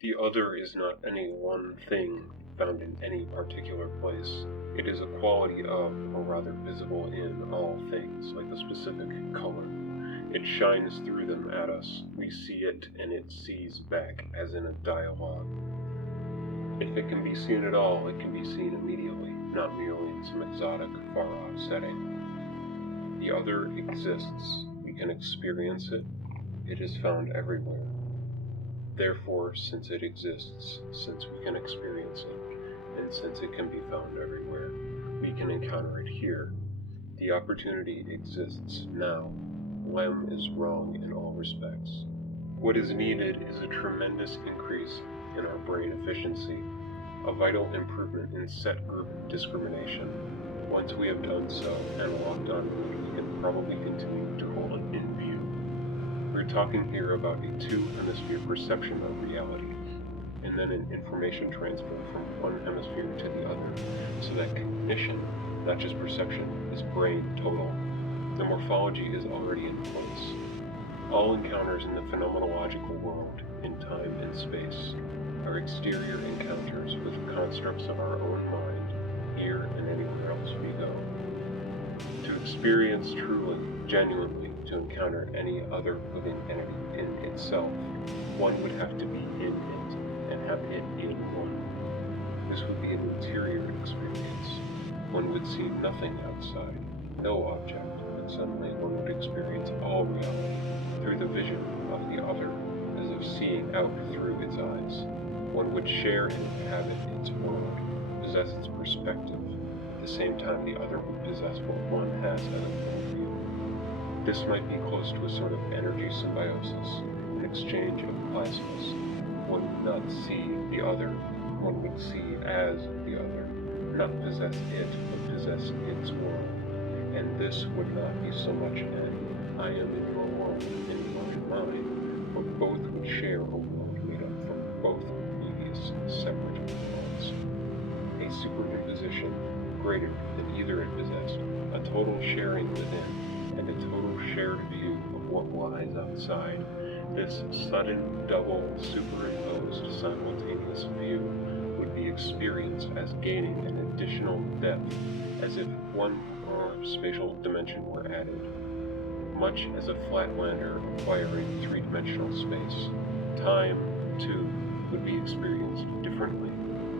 The other is not any one thing found in any particular place. It is a quality of, or rather visible in, all things, like a specific color. It shines through them at us. We see it, and it sees back, as in a dialogue. If it can be seen at all, it can be seen immediately, not merely in some exotic, far-off setting. The other exists. We can experience it. It is found everywhere. Therefore, since it exists, since we can experience it, and since it can be found everywhere, we can encounter it here. The opportunity exists now. Lem is wrong in all respects. What is needed is a tremendous increase in our brain efficiency, a vital improvement in set group discrimination. Once we have done so and locked on it, we can probably continue to hold it in view. We're talking here about a two-hemisphere perception of reality, and then an information transfer from one hemisphere to the other, so that cognition, not just perception, is brain total. The morphology is already in place. All encounters in the phenomenological world, in time and space, are exterior encounters with constructs of our own mind, here and anywhere else we go. To experience truly, genuinely, to encounter any other living entity in itself, one would have to be in it, and have it in one. This would be an interior experience. One would see nothing outside, no object, but suddenly one would experience all reality through the vision of the other, as if seeing out through its eyes. One would share and inhabit its world, possess its perspective. At the same time, the other would possess what one has as a point of view. This might be close to a sort of energy symbiosis, an exchange of plasmas. One would not see the other, one would see as the other, not possess it, but possess its world. And this would not be so much an I am in your world and you are in mine, but both would share a world made up from both previous separate worlds. A superimposition greater than either it possessed, a total sharing within, and a total shared view of what lies outside. This sudden, double, superimposed, simultaneous view would be experienced as gaining an additional depth, as if one more spatial dimension were added, much as a flatlander acquiring three-dimensional space. Time, too, would be experienced differently.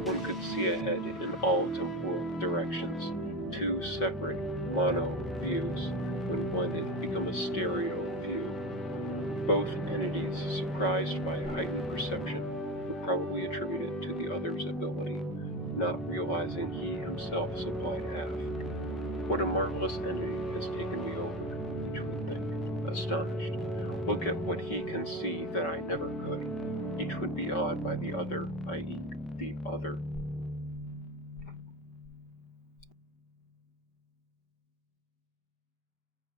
One could see ahead in all temporal directions, two separate mono views when blended become a stereo view. Both entities, surprised by heightened perception, would probably attribute it to the other's ability, not realizing he himself supplied half. What a marvelous entity has taken me over, each would think, astonished. Look at what he can see that I never could. Each would be awed by the other, i.e., the other.